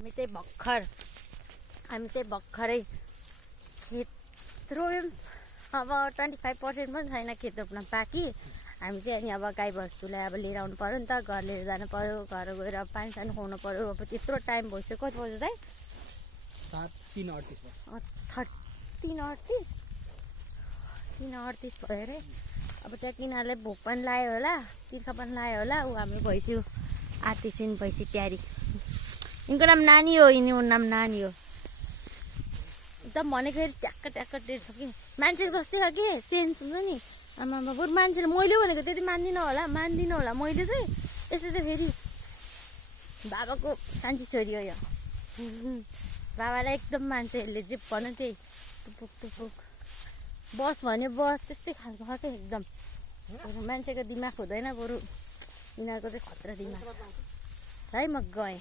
हामी चाहिँ भर्खरै खेत रोप्यौँ। अब 25% पनि छैन खेत रोप्न बाँकी। हामी चाहिँ अनि अब गाई बस्तुलाई अब लिएर आउनु पऱ्यो नि त, घर लिएर जानु पऱ्यो, घर गएर पानी सानी खुवाउनु पऱ्यो। अब त्यत्रो टाइम भइसक्यो। कति बज्यो चाहिँ 3:38 भयो अरे। अब त्यहाँ तिनीहरूले भोक पनि लायो होला, तिर्खा पनि लायो होला। ऊ हाम्रो भैँसी आरती सिंह भैँसी प्यारी, यिनको नाम नानी हो, यिनीको नाम नानी हो। एकदम भनेको फेरि ट्याक्क ट्याक्क टेर्छ कि मान्छेको जस्तै हो कि सेन्स हुन्छ नि। आमामा बरु मान्छेले मैले भनेको त्यति मान्दिनँ होला मैले चाहिँ। यसो चाहिँ फेरि बाबाको कान्छी छोरी हो यो। बाबालाई एकदम मान्छेहरूले जे भन्यो त्यही टुपुक बस भन्यो बस, त्यस्तै खालको छ क्या एकदम। मान्छेको दिमाग हुँदैन, बरु यिनीहरूको चाहिँ खतरा दिमाग छ। है म गएँ।